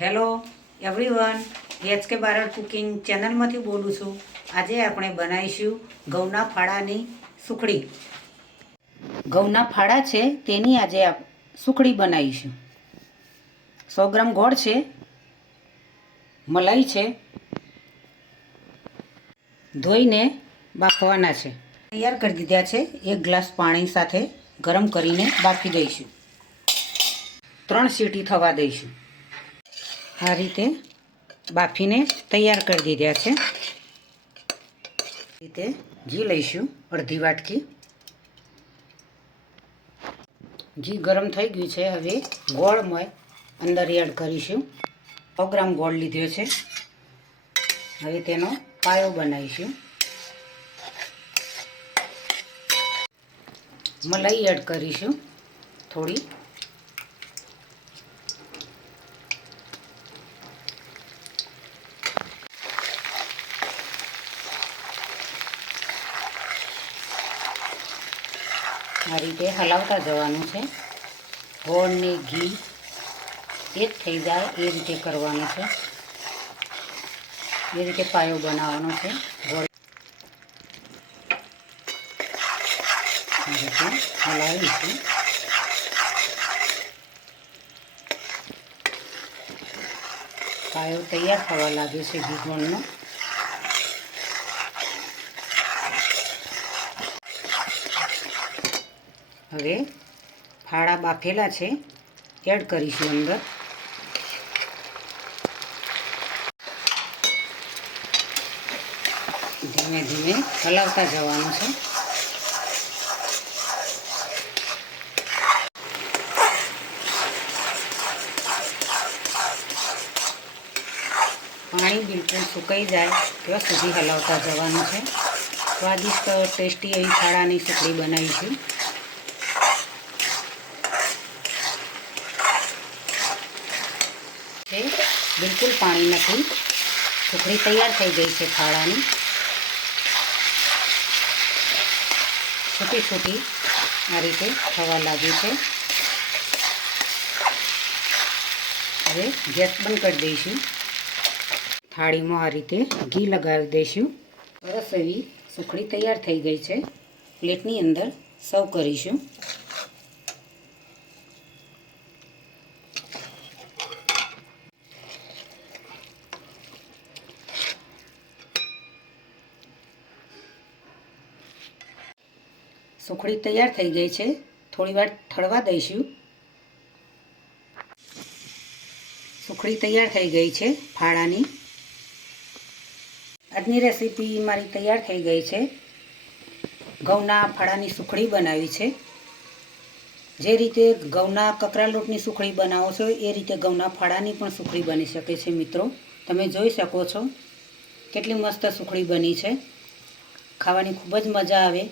Hello everyone, H K Barad cooking ચેનલમાંથી બોલું છું। આજે આપણે બનાવીશું ઘઉંના ફાળાની સુખડી। ઘઉંના ફાળા છે તેની આજે સુખડી બનાવીશું। 100 ગ્રામ ગોળ છે, મલાઈ છે, ધોઈને બાફવાના છે। તૈયાર કરી દીધા છે। 1 ગ્લાસ પાણી સાથે ગરમ કરીને બાફી દઈશું। 3 સીટી થવા દઈશું। આ રીતે બાફીને તૈયાર કરી દીધા છે। રીતે ઘી લઈશું, અડધી વાટકી। ઘી ગરમ થઈ ગયું છે। હવે ગોળમાં અંદર એડ કરીશું। 100 ગ્રામ ગોળ લીધો છે। હવે તેનો પાયો બનાવીશું। મલાઈ એડ કરીશું થોડી। આ રીતે હલાવતા જવાનું છે। ગોળ ને ઘી એક થઈ જાય એ રીતે કરવાનું છે। એ રીતે પાયો બનાવવાનો છે। ગોળ હલાવીશું। પાયો તૈયાર થવા લાગે છે ઘી ગોળનો। હવે ફાળા બાફેલા છે એડ કરીશું અંદર। ધીમે ધીમે હલાવતા જવાનું છે। પાણી બિલકુલ સુકાઈ જાય ત્યાં સુધી હલાવતા જવાનું છે। સ્વાદિષ્ટ ટેસ્ટી એવી ફાળાની સુખડી બનાવીશું। બિલકુલ પાણી નથી, સુખડી તૈયાર થઈ ગઈ છે ફાળાની। છૂટી છૂટી આ રીતે થવા લાગી છે। હવે ગેસ બંધ કરી દઈશું। થાળીમાં આ રીતે ઘી લગાવી દઈશું। સરસ એવી સુખડી તૈયાર થઈ ગઈ છે। પ્લેટની અંદર સર્વ કરીશું। સુખડી તૈયાર થઈ ગઈ છે। થોડી વાર ઠરવા દઈશું। સુખડી તૈયાર થઈ ગઈ છે ફાળાની। આજની રેસીપી મારી તૈયાર થઈ ગઈ છે। ઘઉંના ફાળાની સુખડી બનાવી છે। જે રીતે ઘઉંના કકરા લોટની સુખડી બનાવો છો એ રીતે ઘઉંના ફાળાની પણ સુખડી બની શકે છે। મિત્રો, તમે જોઈ શકો છો કેટલી મસ્ત સુખડી બની છે। ખાવાની ખૂબ જ મજા આવે।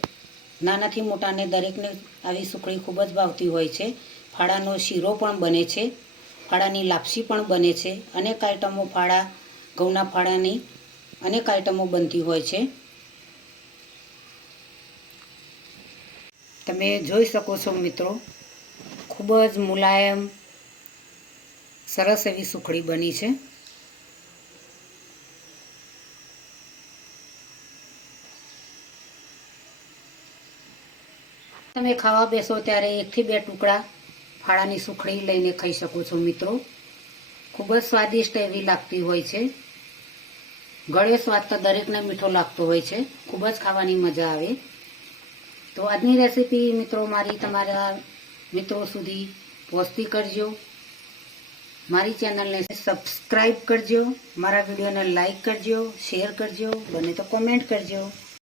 નાનાથી મોટાને દરેકને આવી સુખડી ખૂબ જ ભાવતી હોય છે। ફાળાનો શીરો પણ બને છે, ફાળાની લાપસી પણ બને છે। અનેક આઈટમો ઘઉંના ફાળાની અનેક આઈટમો બનતી હોય છે। તમે જોઈ શકો છો મિત્રો, ખૂબ જ મુલાયમ સરસ એવી સુખડી બની છે। તમે ખાવા બેસો ત્યારે 1 થી 2 ટુકડા ફાળાની સુખડી લઈને ખાઈ શકો છો મિત્રો। ખૂબ જ સ્વાદિષ્ટ એવી લાગતી હોય છે। ગળ્યો સ્વાદ તો દરેકને મીઠો લાગતો હોય છે। ખૂબ જ ખાવાની મજા આવે। તો આજની રેસીપી મિત્રો મારી તમારા મિત્રો સુધી પહોંચતી કરજો। મારી ચેનલને સબસ્ક્રાઈબ કરજો। મારા વિડીયોને લાઈક કરજો, શેર કરજો, બને તો કોમેન્ટ કરજો।